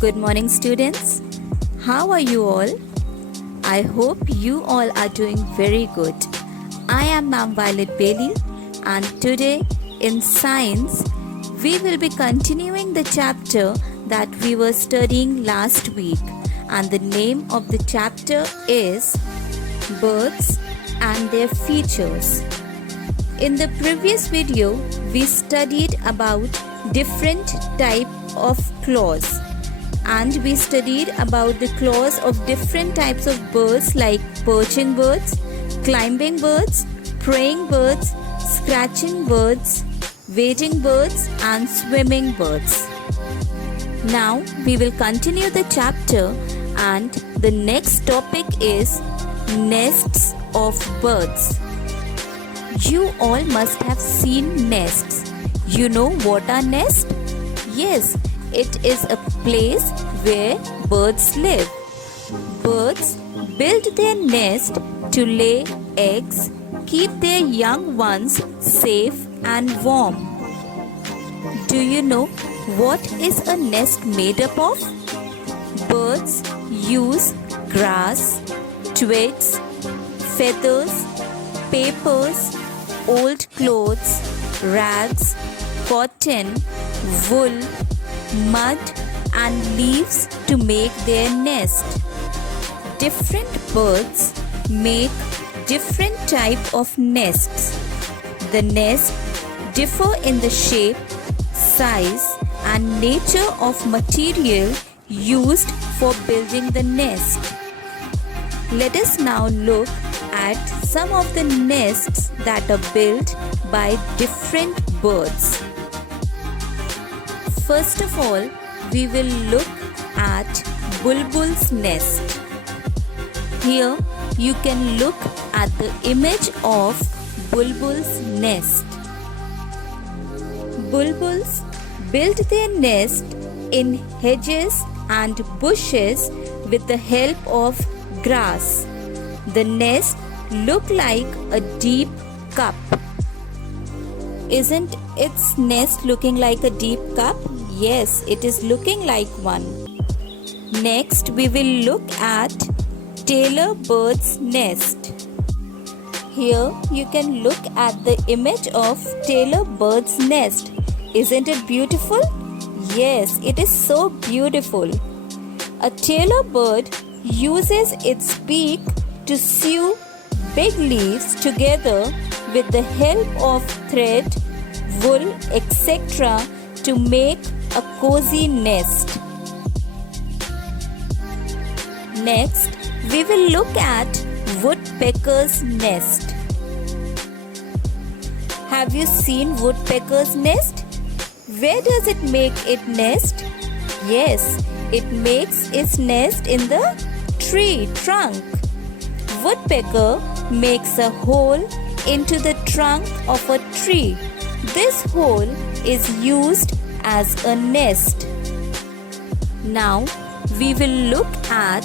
Good morning, students. How are you all? I hope you all are doing very good. I am Ma'am Violet Bailey, and today in science, we will be continuing the chapter that we were studying last week, and the name of the chapter is Birds and Their Features. In the previous video, we studied about different types of claws. And we studied about the claws of different types of birds like perching birds, climbing birds, praying birds, scratching birds, wading birds and swimming birds. Now we will continue the chapter, and the next topic is nests of birds. You all must have seen nests. You know what are nests? Yes, it is a place where birds live. Birds build their nest to lay eggs, keep their young ones safe and warm. Do you know what is a nest made up of? Birds use grass, twigs, feathers, papers, old clothes, rags, cotton, wool, mud and leaves to make their nest. Different birds make different type of nests. The nests differ in the shape, size and nature of material used for building the nest. Let us now look at some of the nests that are built by different birds. First of all, we will look at Bulbul's nest. Here you can look at the image of Bulbul's nest. Bulbuls build their nest in hedges and bushes with the help of grass. The nest looks like a deep cup. Isn't its nest looking like a deep cup? Yes, it is looking like one. Next, we will look at Tailor Bird's nest. Here, you can look at the image of Tailor Bird's nest. Isn't it beautiful? Yes, it is so beautiful. A tailor bird uses its beak to sew big leaves together with the help of thread, wool, etc. to make a cozy nest. Next, we will look at Woodpecker's nest. Have you seen Woodpecker's nest? Where does it make its nest? Yes, it makes its nest in the tree trunk. Woodpecker makes a hole into the trunk of a tree. This hole is used as a nest. Now we will look at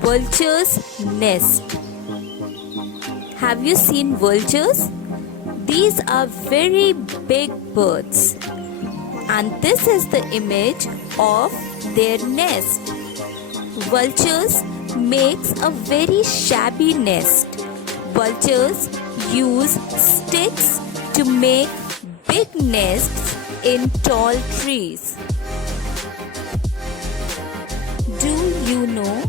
Vulture's nest. Have you seen vultures? These are very big birds, and this is the image of their nest. Vultures makes a very shabby nest. Vultures use sticks to make big nests in tall trees. Do you know?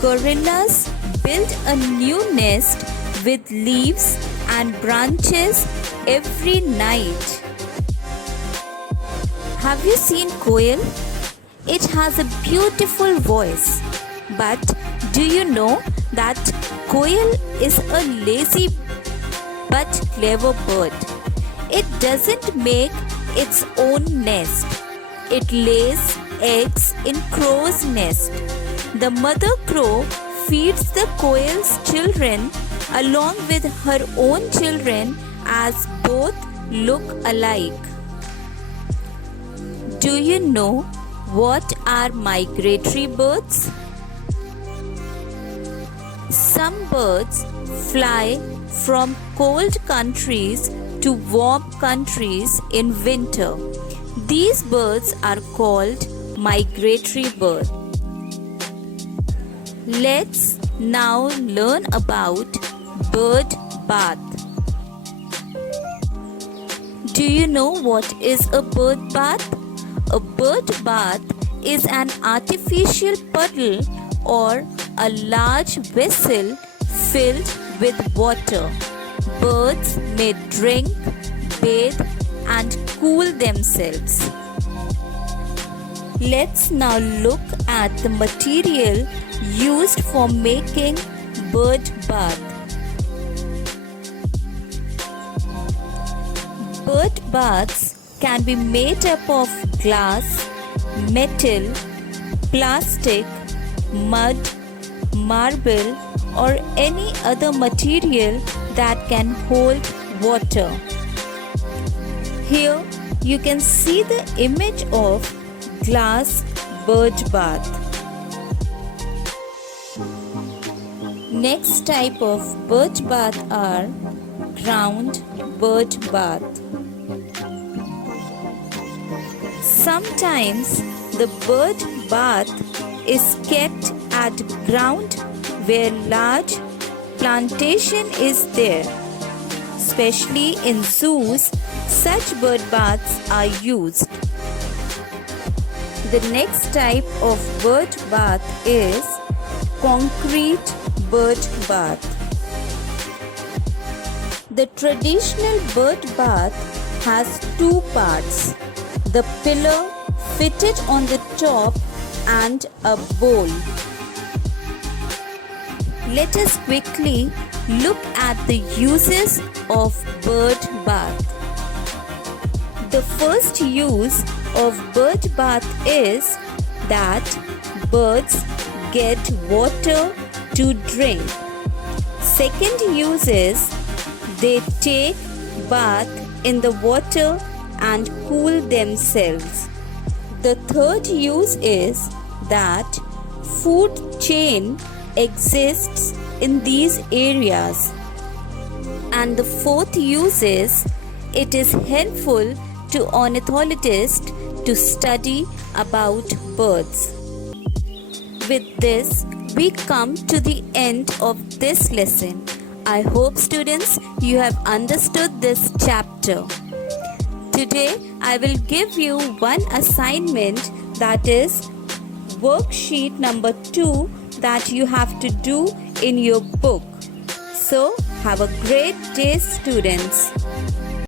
Gorillas build a new nest with leaves and branches every night. Have you seen Koel? It has a beautiful voice. But do you know that Koel is a lazy but clever bird? It doesn't make its own nest. It lays eggs in crow's nest. The mother crow feeds the Koel's children along with her own children, as both look alike. Do you know what are migratory birds? Some birds fly from cold countries to warm countries in winter. These birds are called migratory birds. Let's now learn about bird bath. Do you know what is a bird bath? A bird bath is an artificial puddle or a large vessel filled with water. Birds may drink, bathe, and cool themselves. Let's now look at the material used for making bird bath. Bird baths can be made up of glass, metal, plastic, mud, marble, or any other material that can hold water. Here you can see the image of glass bird bath. Next type of bird bath are ground bird bath. Sometimes the bird bath is kept at ground where large plantation is there. Especially in zoos, such bird baths are used. The next type of bird bath is concrete bird bath. The traditional bird bath has two parts: the pillar fitted on the top and a bowl. Let us quickly look at the uses of bird bath. The first use of bird bath is that birds get water to drink. Second use is they take bath in the water and cool themselves. The third use is that food chain exists in these areas. And the fourth use is it is helpful to ornithologists to study about birds. With this, we come to the end of this lesson. I hope students you have understood this chapter. Today I will give you one assignment, that is worksheet number 2 that you have to do in your book. So have a great day, students.